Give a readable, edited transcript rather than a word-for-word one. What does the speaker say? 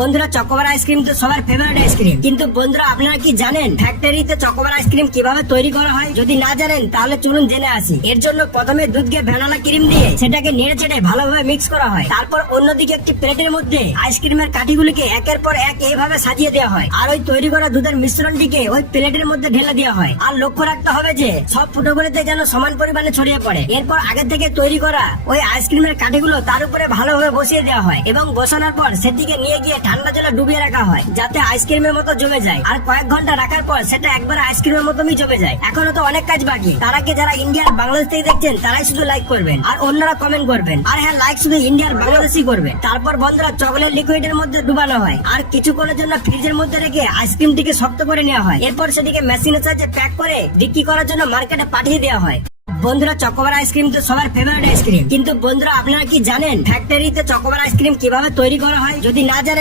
বন্ধুরা, chocobar ice cream তো সবার ফেভারিট আইসক্রিম, কিন্তু বন্ধুরা আপনারা কি জানেন ফ্যাক্টরিতে চকোবার আইসক্রিম কিভাবে তৈরি করা হয়? যদি না জানেন তাহলে চলুন জেনে আসি। এর জন্য প্রথমে দুধকে ভ্যানিলা ক্রিম দিয়ে সেটাকে নেড়ে চেড়ে ভালোভাবে মিক্স করা হয়। তারপর অন্যদিকে একটি প্লেটের মধ্যে আইসক্রিমের কাঠিগুলিকে একের পর এক এইভাবে সাজিয়ে দেওয়া হয়, আর ওই তৈরি করা দুধের মিশ্রণটিকে ওই প্লেটের মধ্যে ঢেলে দেওয়া হয়। আর লক্ষ্য রাখতে হবে যে সব ফুটোগুলিতে যেন সমান পরিমাণে ছড়িয়ে পড়ে। এরপর আগে থেকে তৈরি করা ওই আইসক্রিমের কাঠিগুলো তার উপরে ভালোভাবে বসিয়ে দেওয়া হয় এবং বসানোর পর সেটিকে নিয়ে গিয়ে ঠান্ডা জলে ডুবিয়ে রাখা হয় যাতে আইসক্রিমের মতো জমে যায়। আর কয়েক ঘন্টা রাখার পর সেটা একবার আইসক্রিমের মতনই জমে যায়। এখনো তো অনেক কাজ বাকি। তার আগে যারা ইন্ডিয়া আর বাংলাদেশ থেকে দেখছেন তারাই শুধু লাইক করবেন আর অন্যরা কমেন্ট করবেন। আর হ্যাঁ, লাইক শুধু ইন্ডিয়া আর বাংলাদেশই করবেন। তারপর বন্ধুরা চকলেট লিকুইডের মধ্যে ডুবানো হয় আর কিছুক্ষণের জন্য ফ্রিজের মধ্যে রেখে আইসক্রিমটিকে শক্ত করে নেওয়া হয়। এরপর সেটিকে মেশিনের সাহায্যে প্যাক করে বিক্রি করার জন্য মার্কেটে পাঠিয়ে দেওয়া হয়। বন্ধুরা, চকোবার আইসক্রিম তো সবার ফেভারিট আইসক্রিম, কিন্তু বন্ধুরা আপনারা কি জানেন ফ্যাক্টরিতে চকোবার আইসক্রিম কিভাবে তৈরি করা হয়? যদি না জানেন